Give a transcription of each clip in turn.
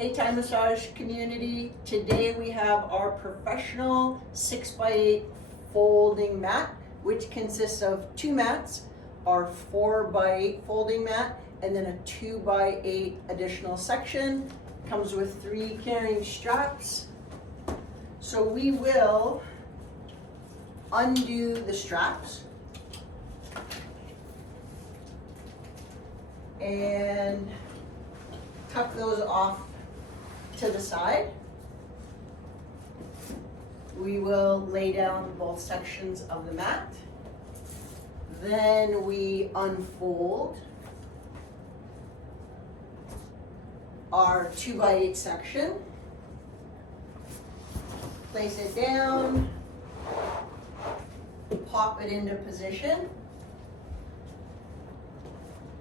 Hey, Thai Massage community. Today we have our professional 6x8 folding mat, which consists of 2 mats, our 4x8 folding mat, and then a 2x8 additional section. Comes with 3 carrying straps. So we will undo the straps and tuck those off to the side. We will lay down both sections of the mat. Then we unfold our 2x8 section. Place it down, pop it into position.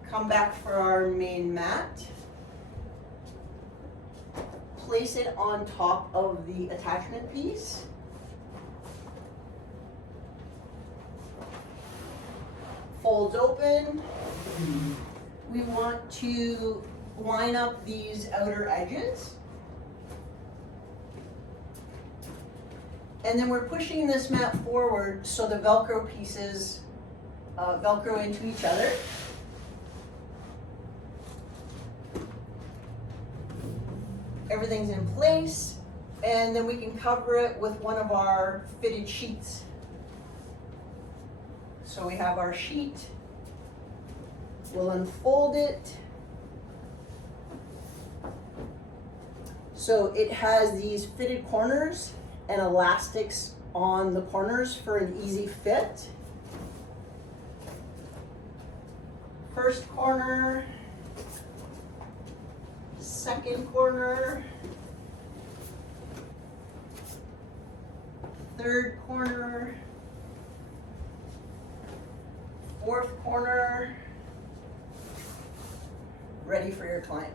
Come back for our main mat. Place it on top of the attachment piece. Folds open. We want to line up these outer edges. And then we're pushing this mat forward so the Velcro pieces Velcro into each other. Everything's in place, and then we can cover it with one of our fitted sheets. So we have our sheet. We'll unfold it. So it has these fitted corners and elastics on the corners for an easy fit. First corner, second corner, third corner, fourth corner. Ready for your client.